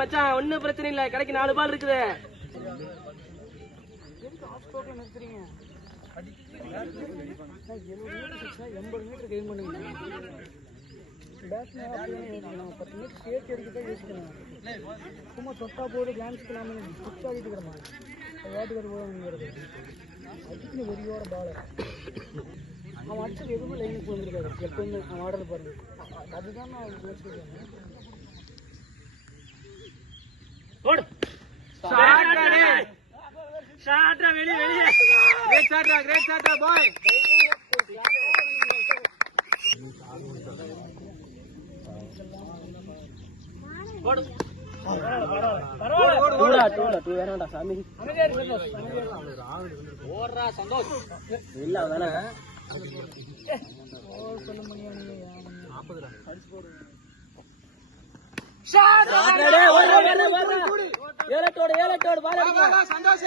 மச்சான் ஒன்னும் பிரச்சனை இல்ல, கடைக்கு 4 பால் இருக்குது. 80 மீட்டர் கெயின் பண்ணுங்க. 10 மீட்டர் சேர்த்து அடிக்கதான் யோசிக்கணும். சும்மா சொட்டா போட்டு கிளான்ஸ்க்கலாமே புக்ஸ் ஆகிட்டு இருக்கிறமா வாட்டுக்கார போகிறது அதுக்கு வெறியோட பால் அவன் அடிச்சது எதுவுமே லைனுக்கு வந்துருக்காரு. எப்பவுமே அவன் ஆடுறது பாருங்க, அதுதான் நான் யோசிக்கிறேன். சந்தோஷ்